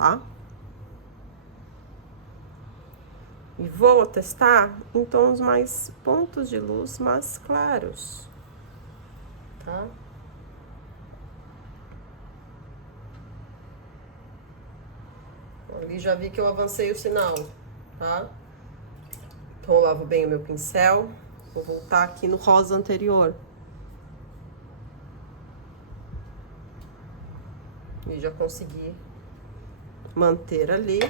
tá? E vou testar em tons mais pontos de luz mais claros, tá? Ali já vi que eu avancei o sinal, tá? Então eu lavo bem o meu pincel. Vou voltar aqui no rosa anterior. E já consegui manter ali.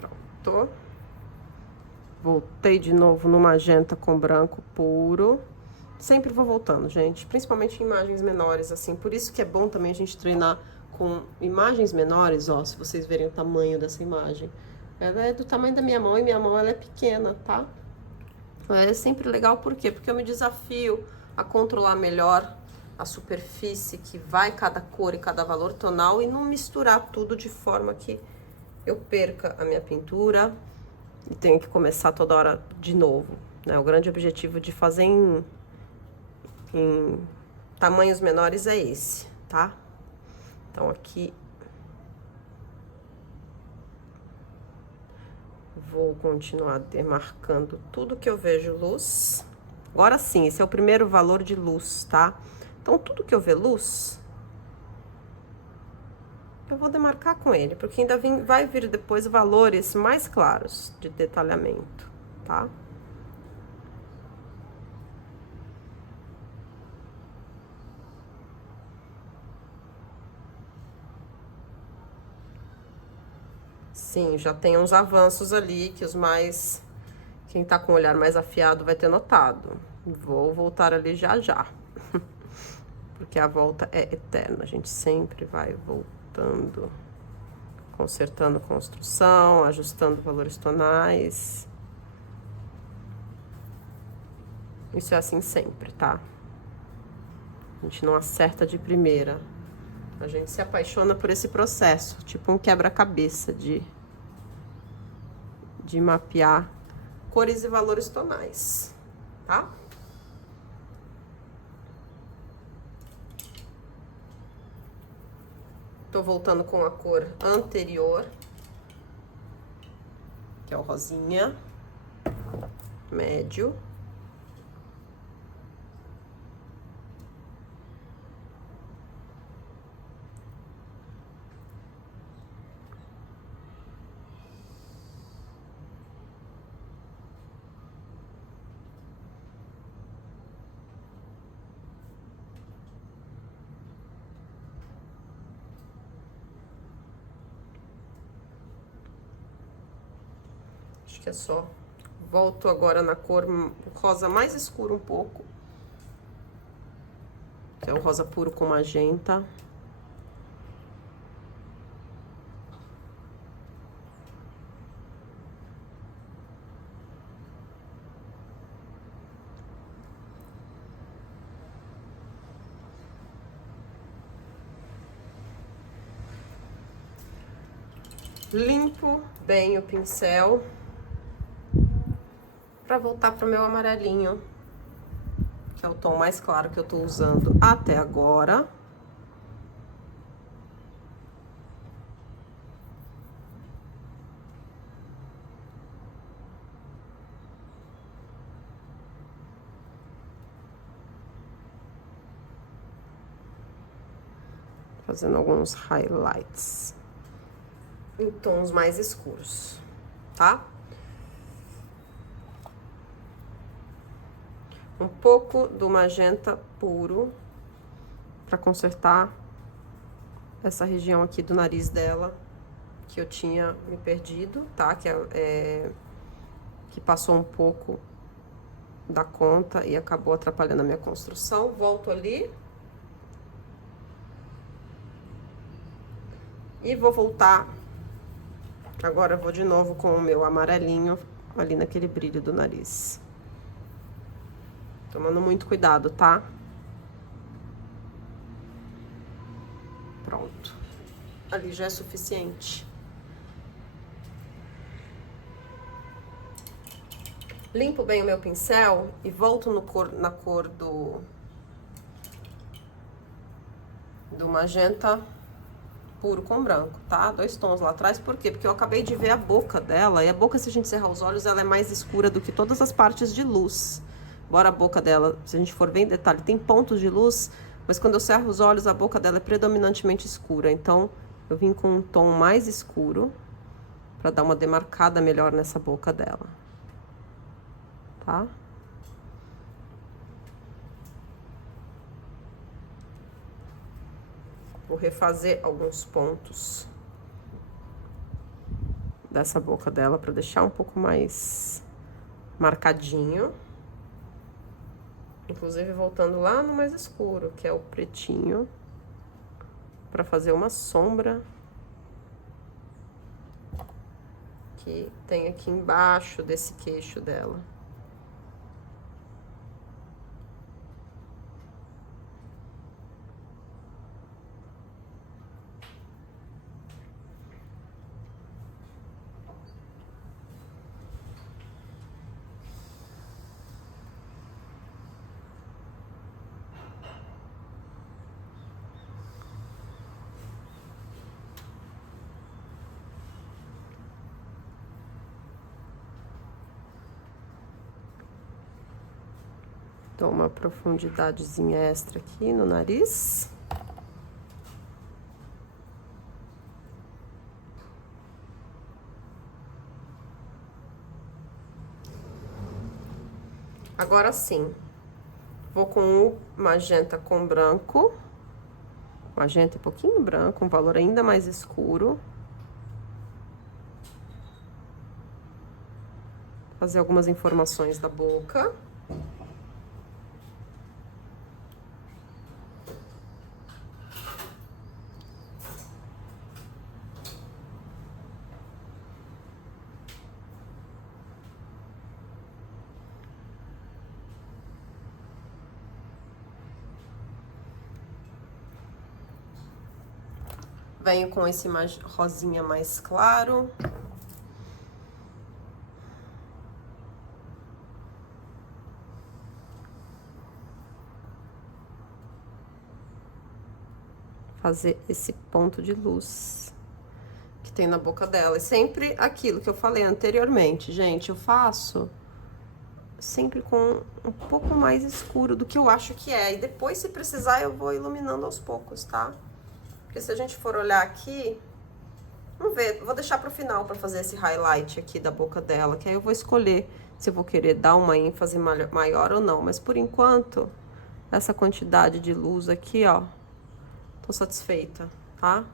Pronto. Voltei de novo no magenta com branco puro. Sempre vou voltando, gente, principalmente em imagens menores, assim. Por isso que é bom também a gente treinar com imagens menores, ó, se vocês verem o tamanho dessa imagem. Ela é do tamanho da minha mão e minha mão ela é pequena, tá? É sempre legal, por quê? Porque eu me desafio a controlar melhor a superfície que vai cada cor e cada valor tonal e não misturar tudo de forma que eu perca a minha pintura e tenho que começar toda hora de novo, né? O grande objetivo de fazer em tamanhos menores é esse, tá? Então aqui vou continuar demarcando tudo que eu vejo luz. Agora sim, esse é o primeiro valor de luz, tá? Então tudo que eu ver luz, eu vou demarcar com ele, porque ainda vai vir depois valores mais claros de detalhamento, tá? Sim, já tem uns avanços ali que os mais... Quem tá com o olhar mais afiado vai ter notado. Vou voltar ali já já. Porque a volta é eterna, a gente sempre vai voltando. Consertando construção, ajustando valores tonais. Isso é assim sempre, tá? A gente não acerta de primeira. A gente se apaixona por esse processo, tipo um quebra-cabeça de mapear cores e valores tonais, tá? Tô voltando com a cor anterior, que é o rosinha, médio. Acho que é só. Volto agora na cor rosa mais escuro um pouco. Que é o rosa puro com magenta. Limpo bem o pincel para voltar para o meu amarelinho, que é o tom mais claro que eu tô usando até agora. Fazendo alguns highlights em tons mais escuros, tá? Um pouco do magenta puro para consertar essa região aqui do nariz dela, que eu tinha me perdido, tá? Que passou um pouco da conta e acabou atrapalhando a minha construção. Volto ali. E vou voltar. Agora eu vou de novo com o meu amarelinho ali naquele brilho do nariz. Tomando muito cuidado, tá? Pronto. Ali já é suficiente. Limpo bem o meu pincel e volto na cor do magenta puro com branco, tá? 2 tons lá atrás. Por quê? Porque eu acabei de ver a boca dela. E a boca, se a gente cerrar os olhos, ela é mais escura do que todas as partes de luz. Embora a boca dela, se a gente for ver em detalhe, tem pontos de luz, mas quando eu cerro os olhos, a boca dela é predominantemente escura. Então, eu vim com um tom mais escuro pra dar uma demarcada melhor nessa boca dela. Tá? Vou refazer alguns pontos dessa boca dela para deixar um pouco mais marcadinho. Inclusive voltando lá no mais escuro, que é o pretinho, para fazer uma sombra que tem aqui embaixo desse queixo dela. Dou uma profundidadezinha extra aqui no nariz. Agora sim, vou com o magenta com branco. Magenta e pouquinho branco, um valor ainda mais escuro. Fazer algumas informações da boca. Venho com esse rosinha mais claro. Fazer esse ponto de luz que tem na boca dela. É sempre aquilo que eu falei anteriormente, gente. Eu faço sempre com um pouco mais escuro do que eu acho que é. E depois, se precisar, eu vou iluminando aos poucos, tá? Porque se a gente for olhar aqui, vamos ver, vou deixar pro final pra fazer esse highlight aqui da boca dela, que aí eu vou escolher se eu vou querer dar uma ênfase maior ou não. Mas por enquanto, essa quantidade de luz aqui, ó, tô satisfeita, tá?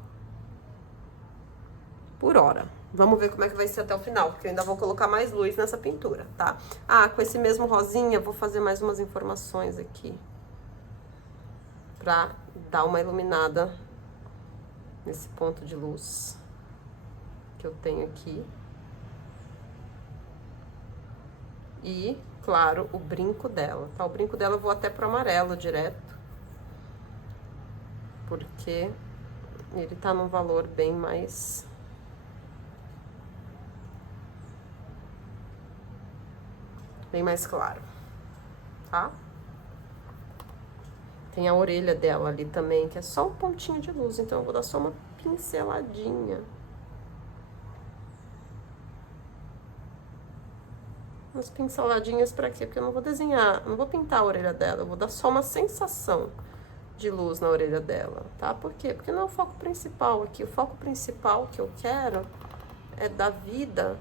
Por hora. Vamos ver como é que vai ser até o final, porque eu ainda vou colocar mais luz nessa pintura, tá? Ah, com esse mesmo rosinha, vou fazer mais umas informações aqui. Pra dar uma iluminada nesse ponto de luz que eu tenho aqui. E, claro, o brinco dela, tá? O brinco dela eu vou até pro amarelo direto. Porque ele tá num valor bem mais... bem mais claro, tá? Tem a orelha dela ali também, que é só um pontinho de luz, então eu vou dar só uma pinceladinha. Umas pinceladinhas pra quê? Porque eu não vou desenhar, não vou pintar a orelha dela, eu vou dar só uma sensação de luz na orelha dela, tá? Por quê? Porque não é o foco principal aqui. O foco principal que eu quero é dar vida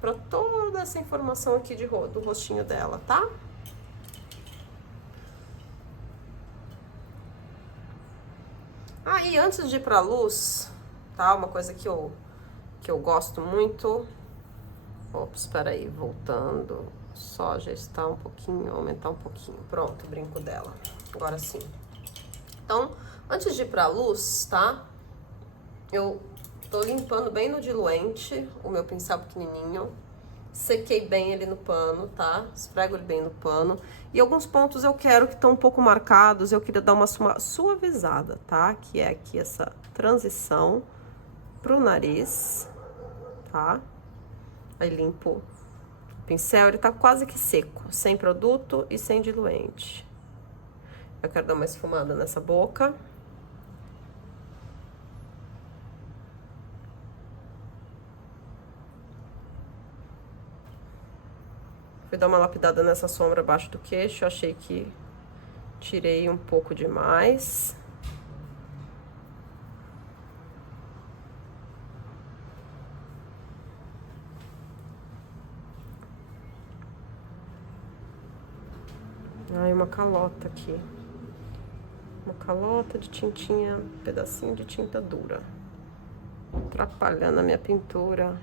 pra toda essa informação aqui do rostinho dela, tá? E antes de ir pra luz, tá? Uma coisa que eu gosto muito. Ops, espera aí, voltando. Só ajustar um pouquinho, aumentar um pouquinho. Pronto, o brinco dela. Agora sim. Então, antes de ir pra luz, tá? Eu tô limpando bem no diluente o meu pincel pequenininho. Sequei bem ele no pano, tá? Esfrego ele bem no pano. E alguns pontos eu quero que estão um pouco marcados, eu queria dar uma suavizada, tá? Que é aqui essa transição pro nariz, tá? Aí limpo o pincel, ele tá quase que seco, sem produto e sem diluente. Eu quero dar uma esfumada nessa boca. Fui dar uma lapidada nessa sombra abaixo do queixo, achei que tirei um pouco demais. Ai, uma calota aqui. Uma calota de tintinha, um pedacinho de tinta dura. Atrapalhando a minha pintura.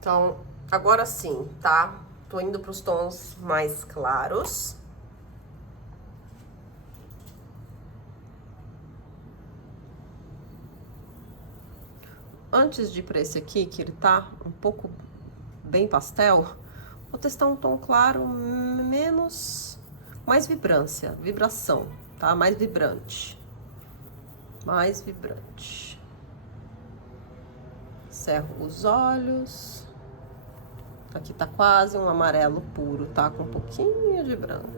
Então, agora sim, tá? Tô indo pros tons mais claros. Antes de ir pra esse aqui, que ele tá um pouco bem pastel, vou testar um tom claro menos... mais vibração, tá? Mais vibrante. Mais vibrante. Cerro os olhos. Aqui tá quase um amarelo puro, tá? Com um pouquinho de branco.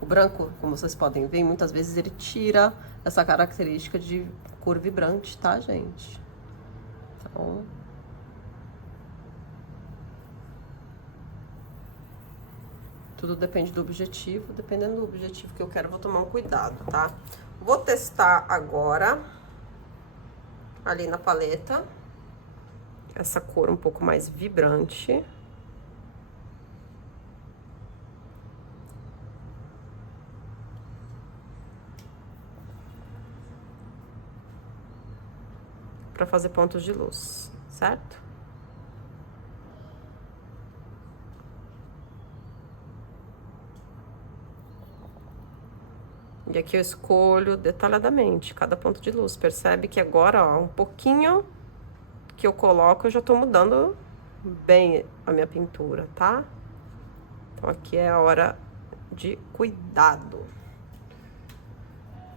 O branco, como vocês podem ver, muitas vezes ele tira essa característica de cor vibrante, tá, gente? Então... tudo depende do objetivo. Dependendo do objetivo que eu quero, eu vou tomar um cuidado, tá? Vou testar agora, ali na paleta, essa cor um pouco mais vibrante. Pra fazer pontos de luz, certo? E aqui eu escolho detalhadamente cada ponto de luz. Percebe que agora, ó, um pouquinho que eu coloco, eu já tô mudando bem a minha pintura, tá? Então aqui é a hora de cuidado.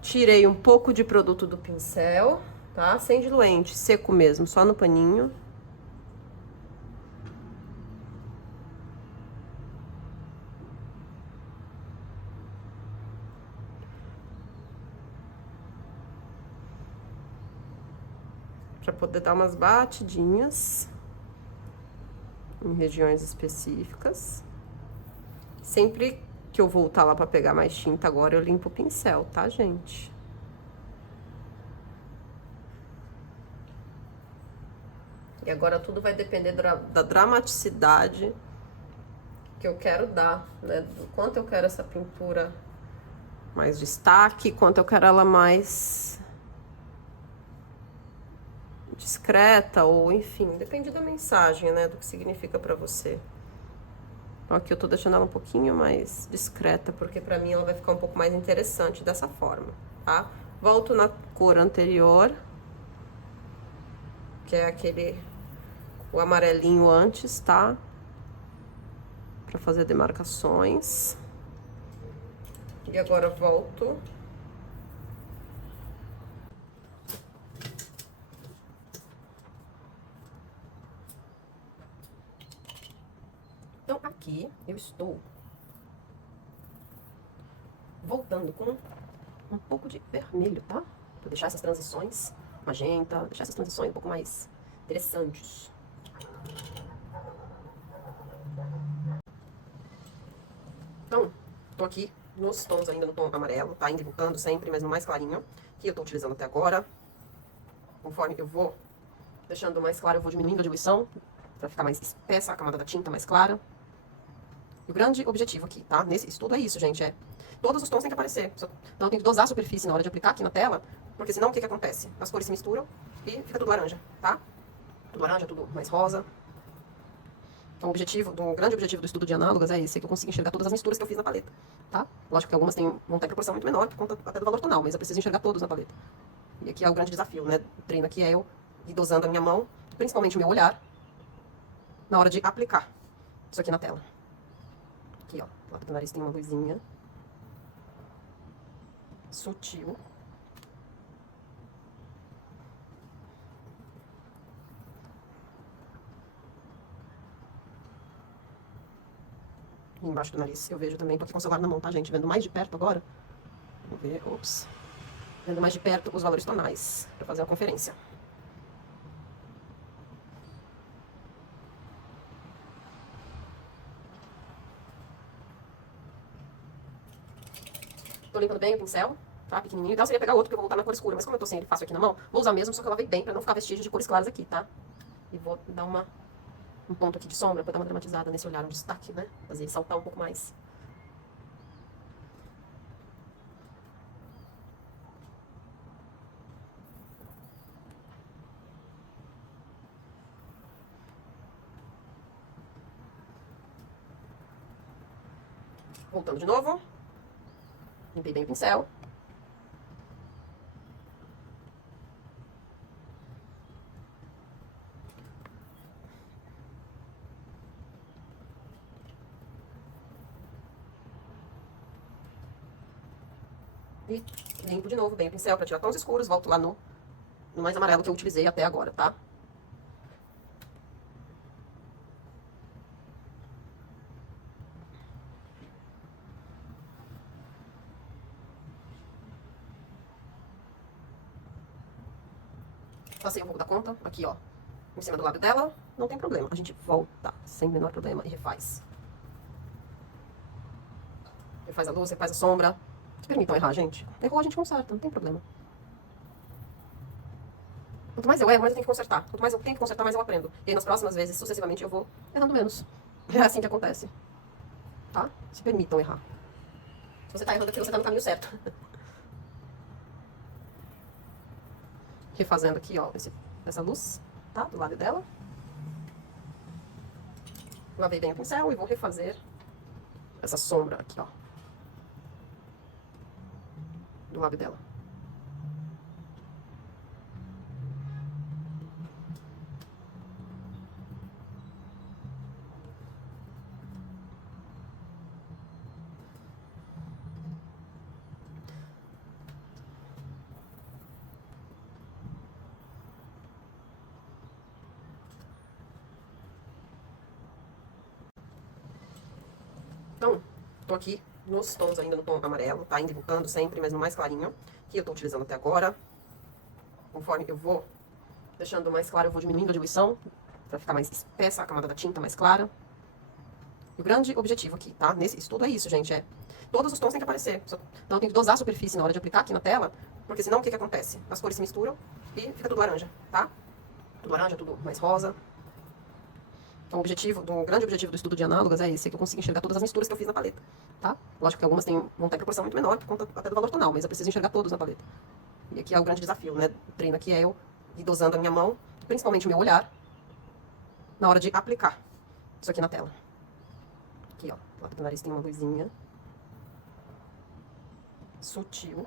Tirei um pouco de produto do pincel, tá? Sem diluente, seco mesmo, só no paninho. Pra poder dar umas batidinhas em regiões específicas. Sempre que eu voltar lá pra pegar mais tinta agora, eu limpo o pincel, tá, gente? E agora tudo vai depender da dramaticidade que eu quero dar, né? Do quanto eu quero essa pintura mais destaque, quanto eu quero ela mais discreta, ou enfim, depende da mensagem, né? Do que significa pra você. Aqui eu tô deixando ela um pouquinho mais discreta, porque pra mim ela vai ficar um pouco mais interessante dessa forma, tá? Volto na cor anterior, que é aquele, o amarelinho antes, tá? Pra fazer demarcações. E agora volto. Então, aqui eu estou testando com um pouco de vermelho, tá? Pra deixar essas transições magenta, deixar essas transições um pouco mais interessantes. Então, tô aqui nos tons ainda no tom amarelo, tá? Ainda invocando sempre, mas no mais clarinho, que eu tô utilizando até agora. Conforme eu vou deixando mais claro, eu vou diminuindo a diluição, pra ficar mais espessa, a camada da tinta mais clara. E o grande objetivo aqui, tá? Nesse estudo é isso, gente, todos os tons têm que aparecer. Então tem que dosar a superfície na hora de aplicar aqui na tela, porque senão o que que acontece? As cores se misturam e fica tudo laranja, tá? Tudo laranja, tudo mais rosa. Então, o grande objetivo do estudo de análogas é esse, que eu consigo enxergar todas as misturas que eu fiz na paleta, tá? Lógico que algumas vão ter proporção muito menor, por conta até do valor tonal, mas eu preciso enxergar todos na paleta. E aqui é o grande desafio, né? O treino aqui é eu ir dosando a minha mão, principalmente o meu olhar, na hora de aplicar isso aqui na tela. Aqui, ó, do lado do nariz tem uma luzinha sutil. E embaixo do nariz eu vejo também, tô aqui com o celular na mão, tá, gente? Vendo mais de perto agora. Vamos ver, ops. Vendo mais de perto os valores tonais, pra fazer a conferência. Tô limpando bem o pincel, tá? Pequenininho. Então seria pegar outro, que eu vou voltar na cor escura. Mas como eu tô sem ele fácil aqui na mão, vou usar mesmo, só que eu lavei bem, pra não ficar vestígio de cores claras aqui, tá? E vou dar um ponto aqui de sombra, pra dar uma dramatizada nesse olhar, um destaque, né? Fazer ele saltar um pouco mais. Voltando de novo. Limpei bem o pincel. E limpo de novo bem o pincel pra tirar tons escuros. Volto lá no mais amarelo que eu utilizei até agora, tá? Passei um pouco da conta, aqui, ó, em cima do lábio dela. Não tem problema, a gente volta sem o menor problema e refaz. Refaz a luz, refaz a sombra. Se permitam errar, gente. Errou, a gente conserta, não tem problema. Quanto mais eu erro, mais eu tenho que consertar. Quanto mais eu tenho que consertar, mais eu aprendo. E aí, nas próximas vezes, sucessivamente, eu vou errando menos. É assim que acontece. Tá? Se permitam errar. Se você tá errando aqui, você tá no caminho certo. Refazendo aqui, ó, essa luz, tá? Do lado dela. Lavei bem o pincel e vou refazer essa sombra aqui, ó. Do lado dela. Então, tô aqui nos tons ainda no tom amarelo, tá? Ainda invocando sempre, mas no mais clarinho, que eu tô utilizando até agora. Conforme eu vou deixando mais claro, eu vou diminuindo a diluição, pra ficar mais espessa, a camada da tinta mais clara. E o grande objetivo aqui, tá? Nesse estudo é isso, gente, todos os tons têm que aparecer. Então tem que dosar a superfície na hora de aplicar aqui na tela, porque senão o que que acontece? As cores se misturam e fica tudo laranja, tá? Tudo laranja, tudo mais rosa. Então, o grande objetivo do estudo de análogas é esse, que eu consigo enxergar todas as misturas que eu fiz na paleta, tá? Lógico que algumas vão ter proporção muito menor, por conta até do valor tonal, mas eu preciso enxergar todos na paleta. E aqui é o grande desafio, né? O treino aqui é eu ir dosando a minha mão, principalmente o meu olhar, na hora de aplicar isso aqui na tela. Aqui, ó, do lado do nariz tem uma luzinha sutil.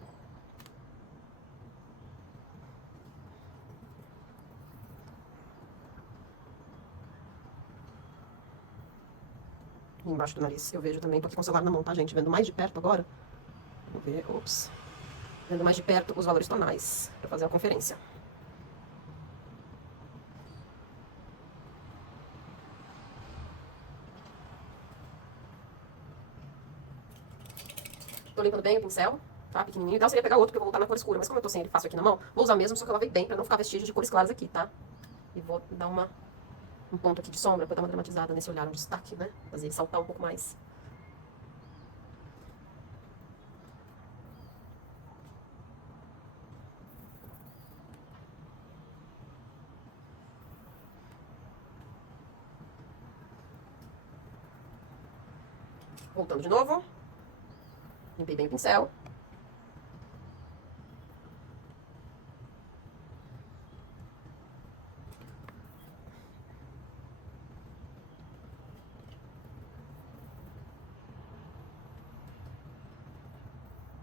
E embaixo do nariz eu vejo também, tô aqui com o celular na mão, tá, gente? Vendo mais de perto agora. Vamos ver, ops. Vendo mais de perto os valores tonais, pra fazer a conferência. Tô Tô limpando bem o pincel, tá? Pequenininho. Então, seria pegar outro, porque eu vou voltar na cor escura. Mas como eu tô sem ele fácil aqui na mão, vou usar mesmo, só que eu lavei bem, pra não ficar vestígio de cores claras aqui, tá? E vou dar um ponto aqui de sombra, pra dar uma dramatizada nesse olhar, um destaque, né? Fazer ele saltar um pouco mais. Voltando de novo. Limpei bem o pincel.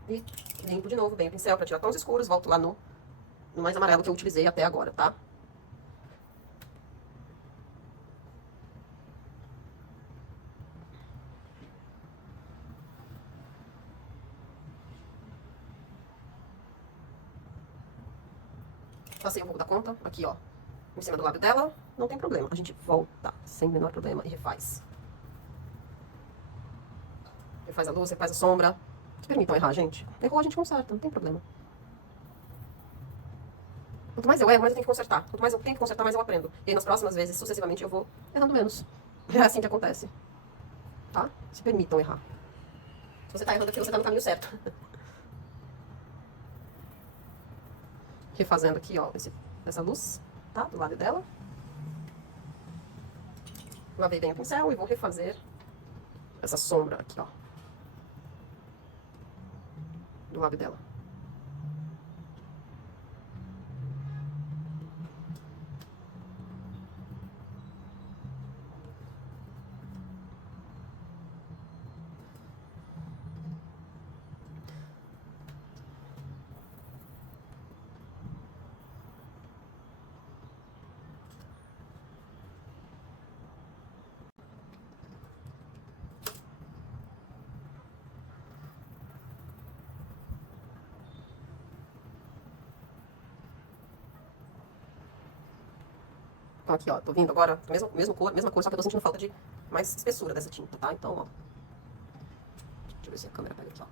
E limpo de novo bem o pincel pra tirar tons escuros. Volto lá no mais amarelo que eu utilizei até agora, tá? Passei um pouco da conta, aqui, ó, em cima do lábio dela. Não tem problema, a gente volta sem o menor problema e refaz. Refaz a luz, refaz a sombra. Se permitam errar, gente. Errou, a gente conserta, não tem problema. Quanto mais eu erro, mais eu tenho que consertar. Quanto mais eu tenho que consertar, mais eu aprendo. E aí, nas próximas vezes, sucessivamente, eu vou errando menos. É assim que acontece. Tá? Se permitam errar. Se você tá errando aqui, você tá no caminho certo. Refazendo aqui, ó, essa luz, tá? Do lado dela. Lavei bem o pincel e vou refazer essa sombra aqui, ó. Do lado dela. Então aqui, ó, tô vindo agora, mesma cor, só que eu tô sentindo falta de mais espessura dessa tinta, tá? Então, ó. Deixa eu ver se a câmera pega aqui, ó.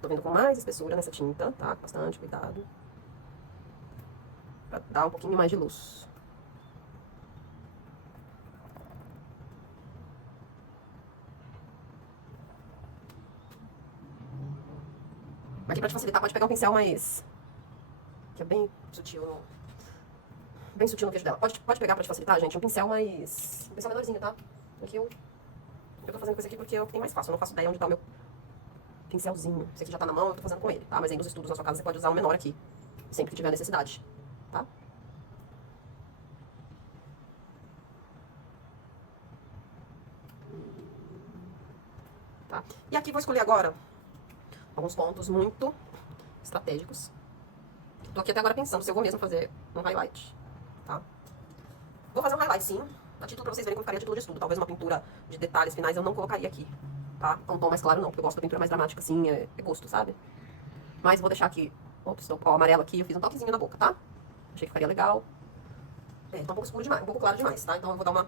Tô vindo com mais espessura nessa tinta, tá? Bastante cuidado. Pra dar um pouquinho mais de luz. Aqui pra te facilitar, pode pegar um pincel mais... que é bem sutil no queixo dela. Pode pegar pra te facilitar, gente, um pincel mais... um pincel menorzinho, tá? Aqui eu tô fazendo com esse aqui porque é o que tem mais fácil. Eu não faço ideia onde tá o meu pincelzinho. Esse aqui já tá na mão, eu tô fazendo com ele, tá? Mas aí nos estudos na sua casa você pode usar um menor aqui. Sempre que tiver necessidade, tá? Tá? E aqui vou escolher agora alguns pontos muito estratégicos. Tô aqui até agora pensando se eu vou mesmo fazer um highlight, tá? Vou fazer um highlight, sim. A título pra vocês verem como ficaria a título de estudo. Talvez uma pintura de detalhes finais eu não colocaria aqui, tá? Um tom mais claro não, porque eu gosto da pintura mais dramática, assim, é gosto, sabe? Mas vou deixar aqui, ops, ó, amarelo aqui, eu fiz um toquezinho na boca, tá? Achei que ficaria legal. É, tá um pouco escuro demais, um pouco claro demais, tá? Então eu vou dar uma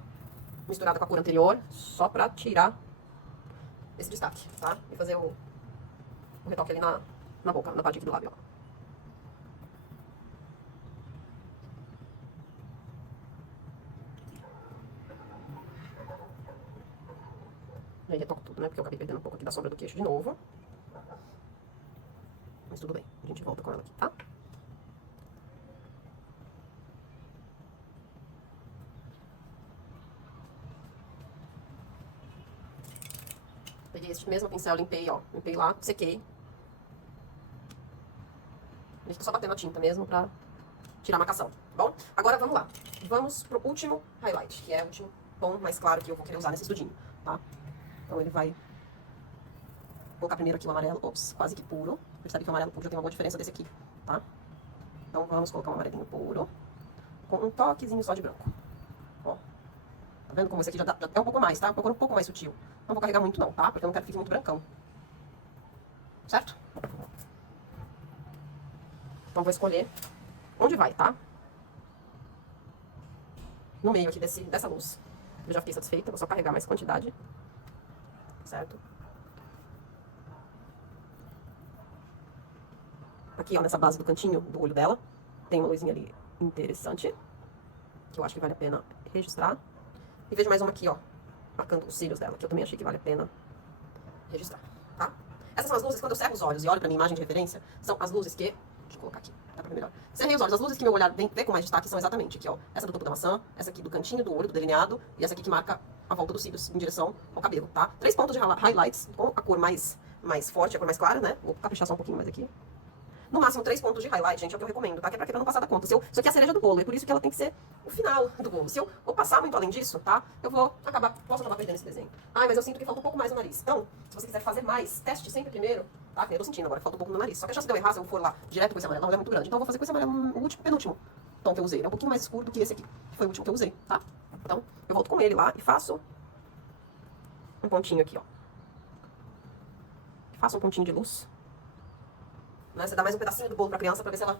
misturada com a cor anterior, só pra tirar esse destaque, tá? E fazer o retoque ali na boca, na parte aqui do lábio, ó. E aí retoco tudo, né? Porque eu acabei perdendo um pouco aqui da sombra do queixo de novo. Mas tudo bem, a gente volta com ela aqui, tá? Peguei esse mesmo pincel, limpei, ó. Limpei lá, sequei. A gente tá só batendo a tinta mesmo pra tirar a marcação, tá bom? Agora vamos lá. Vamos pro último highlight, que é o último tom mais claro que eu vou querer usar nesse estudinho, tá? Então ele vai colocar primeiro aqui o amarelo, ops, quase que puro. Percebe que o amarelo puro já tem uma boa diferença desse aqui, tá? Então vamos colocar um amarelinho puro, com um toquezinho só de branco. Ó, tá vendo como esse aqui já é um pouco mais, tá? Uma cor um pouco mais sutil. Não vou carregar muito não, tá? Porque eu não quero que fique muito brancão. Certo? Então vou escolher onde vai, tá? No meio aqui dessa luz. Eu já fiquei satisfeita, vou só carregar mais quantidade. Certo? Aqui, ó, nessa base do cantinho do olho dela, tem uma luzinha ali interessante, que eu acho que vale a pena registrar. E vejo mais uma aqui, ó, marcando os cílios dela, que eu também achei que vale a pena registrar, tá? Essas são as luzes, quando eu cerro os olhos e olho pra minha imagem de referência, são as luzes que... Deixa eu colocar aqui, dá pra ver melhor. Cerrei os olhos, as luzes que meu olhar vê com mais destaque são exatamente aqui, ó. Essa do topo da maçã, essa aqui do cantinho do olho, do delineado, e essa aqui que marca a volta dos cílios em direção ao cabelo, tá? 3 pontos de highlights com a cor mais forte, a cor mais clara, né? Vou caprichar só um pouquinho mais aqui. No máximo 3 pontos de highlight, gente, é o que eu recomendo, tá? Que é pra não passar da conta. Isso aqui é a cereja do bolo, e por isso que ela tem que ser o final do bolo. Se eu vou passar muito além disso, tá? Eu posso acabar perdendo esse desenho. Ai, mas eu sinto que falta um pouco mais no nariz. Então, se você quiser fazer mais, teste sempre primeiro, tá? Que eu tô sentindo agora que falta um pouco no nariz. Só que a chance de eu errar se eu for lá direto com esse amarelo, não, é muito grande. Então eu vou fazer com esse amarelo, o último, penúltimo tom que eu usei. Ele é um pouquinho mais escuro do que esse aqui, que foi o último que eu usei, tá? Então, eu volto com ele lá e faço um pontinho aqui, ó. Faço um pontinho de luz. Né? Você dá mais um pedacinho do bolo pra criança pra ver se ela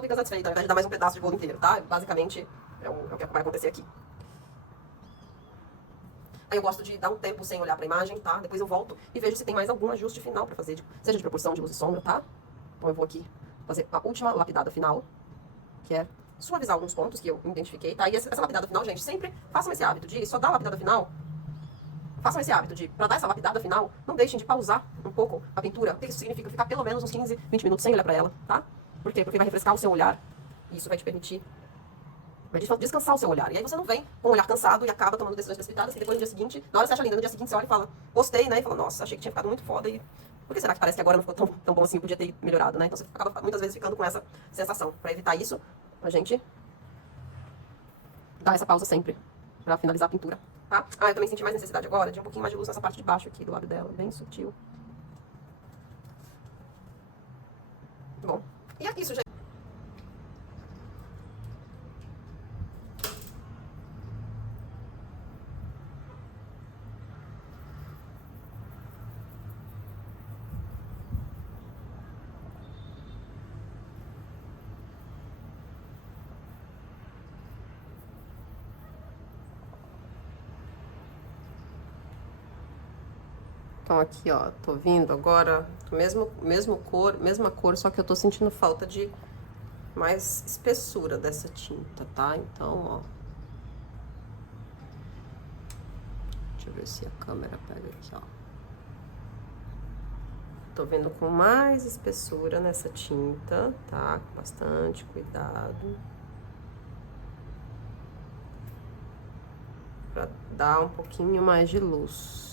fica satisfeita, ao invés de dar mais um pedaço de bolo inteiro, tá? Basicamente, é o que vai acontecer aqui. Aí eu gosto de dar um tempo sem olhar pra imagem, tá? Depois eu volto e vejo se tem mais algum ajuste final pra fazer, seja de proporção de luz e sombra, tá? Então eu vou aqui fazer a última lapidada final, que é suavizar alguns pontos que eu identifiquei, tá? E essa lapidada final, gente, sempre façam esse hábito de só dar a lapidada final. Façam esse hábito de, pra dar essa lapidada final, não deixem de pausar um pouco a pintura. O que isso significa? Ficar pelo menos uns 15, 20 minutos sem olhar pra ela, tá? Por quê? Porque vai refrescar o seu olhar. E isso vai te permitir, vai descansar o seu olhar. E aí você não vem com o olhar cansado e acaba tomando decisões precipitadas, que depois no dia seguinte, na hora você acha linda, no dia seguinte você olha e fala, gostei, né? E fala, nossa, achei que tinha ficado muito foda e... Por que será que parece que agora não ficou tão bom assim, podia ter melhorado, né? Então você acaba muitas vezes ficando com essa sensação. Pra evitar isso, a gente dá essa pausa sempre, pra finalizar a pintura. Tá? Ah, eu também senti mais necessidade agora de um pouquinho mais de luz nessa parte de baixo aqui do lado dela, bem sutil. Bom, e é isso, gente. Então aqui, ó, tô vindo agora, mesma cor, só que eu tô sentindo falta de mais espessura dessa tinta, tá? Então, ó. Deixa eu ver se a câmera pega aqui, ó. Tô vendo com mais espessura nessa tinta, tá? Com bastante cuidado. Pra dar um pouquinho mais de luz.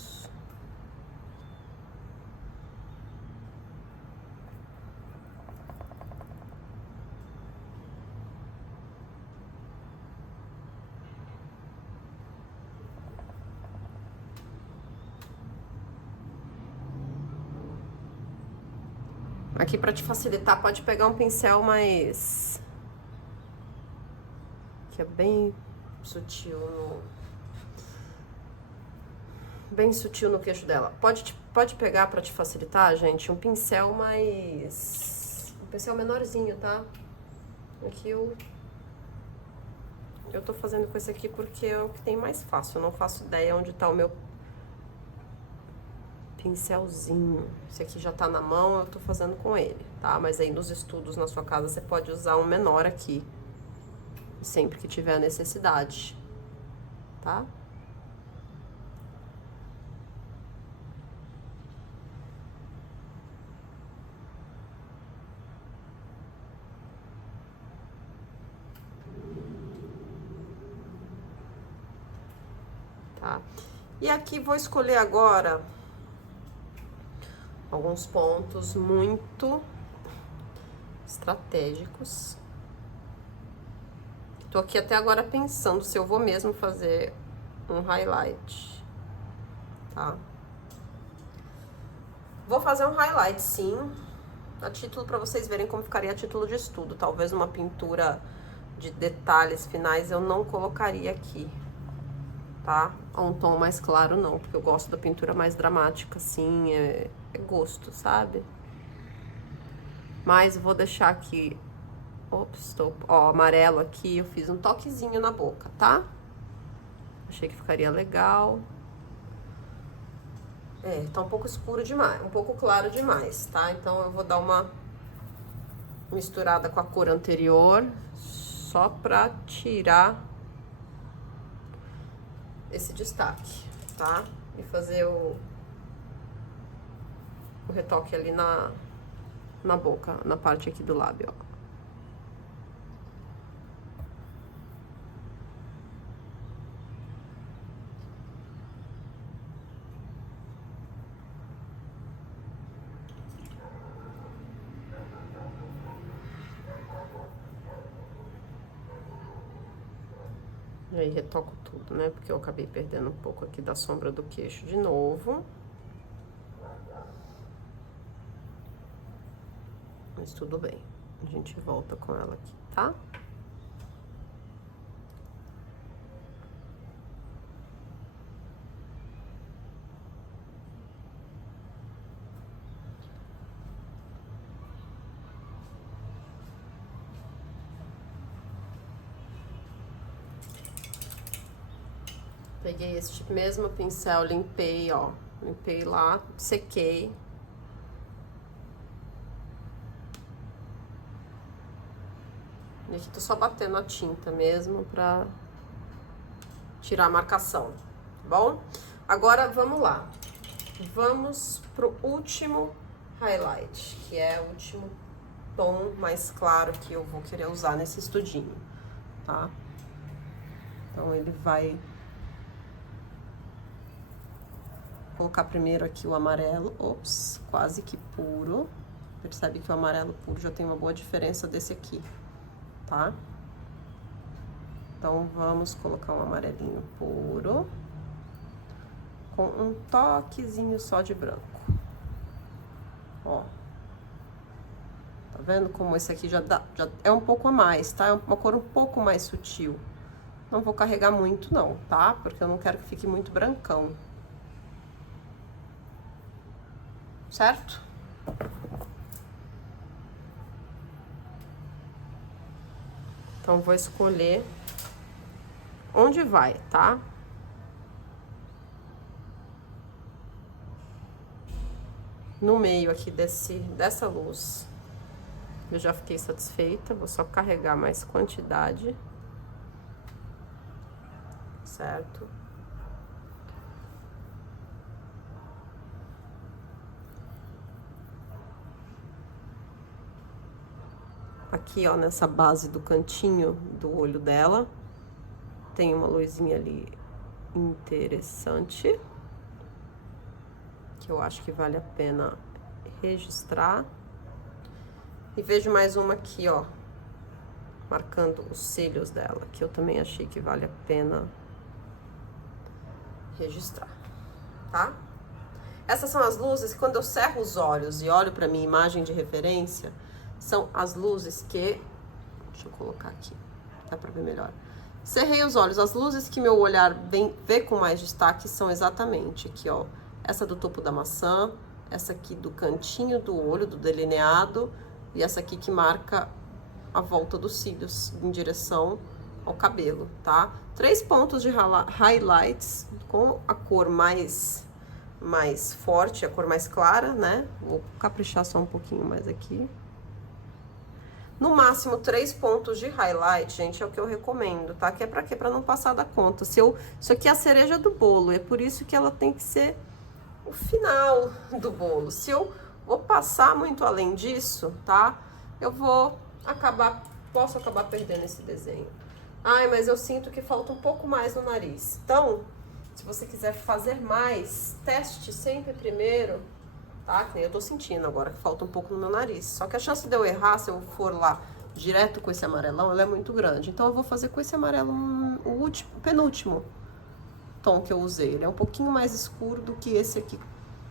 Aqui pra te facilitar, pode pegar um pincel mais... que é bem sutil no queixo dela. Pode pegar pra te facilitar, gente, um pincel mais... um pincel menorzinho, tá? Aqui eu tô fazendo com esse aqui porque é o que tem mais fácil. Eu não faço ideia onde tá o meu pincelzinho. Esse aqui já tá na mão, eu tô fazendo com ele, tá? Mas aí nos estudos na sua casa você pode usar um menor aqui, sempre que tiver a necessidade, tá? Tá? E aqui vou escolher agora alguns pontos muito estratégicos. Tô aqui até agora pensando se eu vou mesmo fazer um highlight, tá? Vou fazer um highlight, sim, a título pra vocês verem como ficaria a título de estudo. Talvez uma pintura de detalhes finais eu não colocaria aqui, tá? Ou um tom mais claro não, porque eu gosto da pintura mais dramática, assim, é gosto, sabe? Mas vou deixar aqui, ops, ó, amarelo aqui, eu fiz um toquezinho na boca, tá? Achei que ficaria legal. É, tá um pouco escuro demais, um pouco claro demais, tá? Então eu vou dar uma misturada com a cor anterior, só pra tirar esse destaque, tá? E fazer o retoque ali na boca, na parte aqui do lábio, ó. E aí retoco tudo, né? Porque eu acabei perdendo um pouco aqui da sombra do queixo de novo. Mas tudo bem. A gente volta com ela aqui, tá? Peguei este mesmo pincel, limpei, ó. Limpei lá, sequei. E aqui tô só batendo a tinta mesmo pra tirar a marcação, tá bom? Agora, vamos lá. Vamos pro último highlight, que é o último tom mais claro que eu vou querer usar nesse estudinho, tá? Então, ele vai colocar primeiro aqui o amarelo, ops, quase que puro. Percebe que o amarelo puro já tem uma boa diferença desse aqui, tá? Então, vamos colocar um amarelinho puro, com um toquezinho só de branco. Ó. Tá vendo como esse aqui já é um pouco a mais, tá? É uma cor um pouco mais sutil. Não vou carregar muito não, tá? Porque eu não quero que fique muito brancão. Certo? Então, vou escolher onde vai, tá? No meio aqui dessa luz. Eu já fiquei satisfeita, vou só carregar mais quantidade. Certo? Aqui, ó, nessa base do cantinho do olho dela, tem uma luzinha ali interessante, que eu acho que vale a pena registrar. E vejo mais uma aqui, ó, marcando os cílios dela, que eu também achei que vale a pena registrar, tá? Essas são as luzes que, quando eu cerro os olhos e olho pra minha imagem de referência, são as luzes que... Deixa eu colocar aqui, dá pra ver melhor. Cerrei os olhos, as luzes que meu olhar vê com mais destaque são exatamente aqui, ó. Essa do topo da maçã, essa aqui do cantinho do olho, do delineado, e essa aqui que marca a volta dos cílios em direção ao cabelo, tá? 3 pontos de highlights com a cor mais forte, a cor mais clara, né? Vou caprichar só um pouquinho mais aqui. No máximo 3 pontos de highlight, gente, é o que eu recomendo, tá? Que é pra quê? Pra não passar da conta. Isso aqui é a cereja do bolo, é por isso que ela tem que ser o final do bolo. Se eu vou passar muito além disso, tá? Eu posso acabar perdendo esse desenho. Ai, mas eu sinto que falta um pouco mais no nariz. Então, se você quiser fazer mais, teste sempre primeiro, tá? Que nem eu tô sentindo agora que falta um pouco no meu nariz. Só que a chance de eu errar, se eu for lá direto com esse amarelão, ela é muito grande. Então, eu vou fazer com esse amarelo o penúltimo tom que eu usei. Ele é um pouquinho mais escuro do que esse aqui,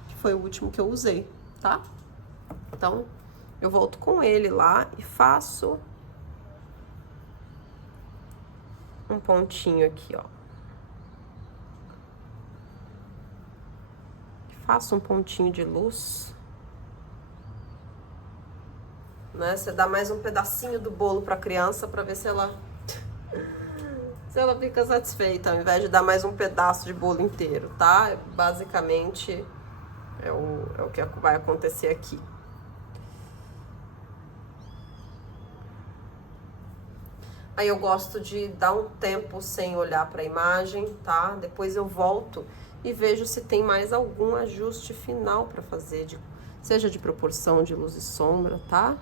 que foi o último que eu usei, tá? Então, eu volto com ele lá e faço um pontinho aqui, ó. Faço um pontinho de luz, né? Você dá mais um pedacinho do bolo pra criança pra ver se ela fica satisfeita, ao invés de dar mais um pedaço de bolo inteiro, tá? Basicamente é o que vai acontecer aqui. Aí eu gosto de dar um tempo sem olhar para a imagem, tá? Depois eu volto e vejo se tem mais algum ajuste final para fazer, seja de proporção de luz e sombra, tá?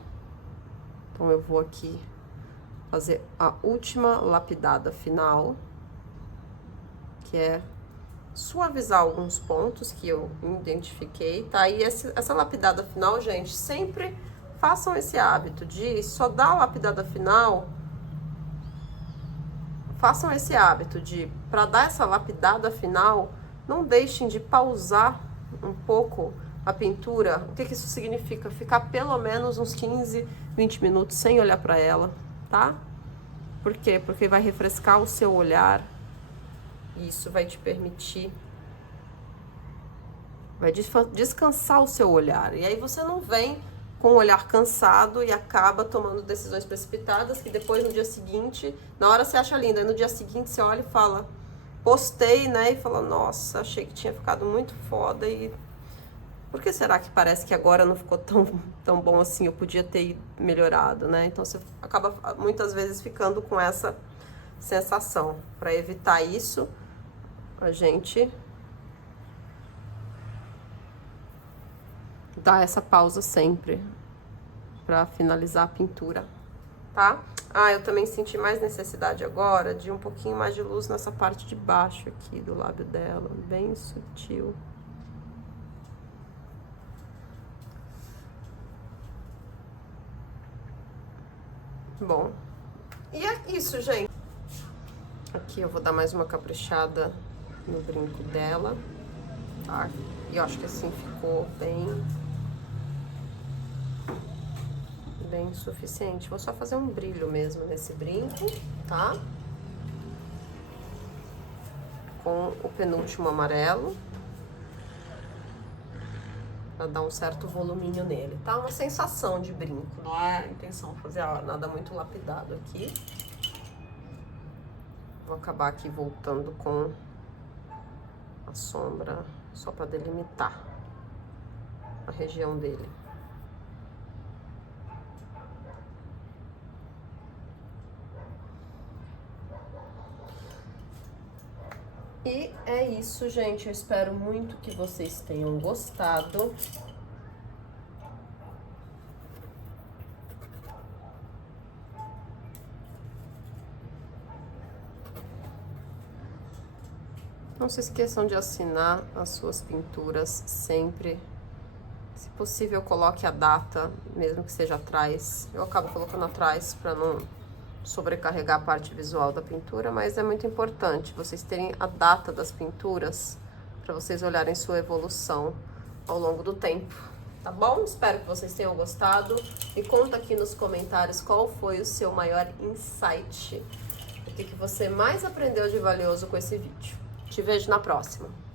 Então eu vou aqui fazer a última lapidada final, que é suavizar alguns pontos que eu identifiquei, tá? E essa lapidada final, gente, sempre façam esse hábito de só dar a lapidada final. Façam esse hábito de, para dar essa lapidada final, não deixem de pausar um pouco a pintura. O que isso significa? Ficar pelo menos uns 15, 20 minutos sem olhar para ela, tá? Por quê? Porque vai refrescar o seu olhar. E isso vai te permitir, vai descansar o seu olhar. E aí você não vem com o olhar cansado e acaba tomando decisões precipitadas que depois no dia seguinte, na hora você acha linda, aí no dia seguinte você olha e fala, postei, né? E fala, nossa, achei que tinha ficado muito foda e por que será que parece que agora não ficou tão bom assim? Eu podia ter melhorado, né? Então você acaba muitas vezes ficando com essa sensação. Para evitar isso, a gente dá essa pausa sempre para finalizar a pintura, tá? Ah, eu também senti mais necessidade agora de um pouquinho mais de luz nessa parte de baixo aqui do lábio dela, bem sutil. Bom, e é isso, gente. Aqui eu vou dar mais uma caprichada no brinco dela, tá? E eu acho que assim ficou bem suficiente. Vou só fazer um brilho mesmo nesse brinco, tá? Com o penúltimo amarelo. Pra dar um certo voluminho nele, tá? Uma sensação de brinco, não é a intenção fazer nada muito lapidado aqui. Vou acabar aqui voltando com a sombra, só pra delimitar a região dele. E é isso, gente. Eu espero muito que vocês tenham gostado. Não se esqueçam de assinar as suas pinturas sempre. Se possível, coloque a data, mesmo que seja atrás. Eu acabo colocando atrás para não sobrecarregar a parte visual da pintura, mas é muito importante vocês terem a data das pinturas para vocês olharem sua evolução ao longo do tempo, tá bom? Espero que vocês tenham gostado e conta aqui nos comentários qual foi o seu maior insight, o que você mais aprendeu de valioso com esse vídeo. Te vejo na próxima!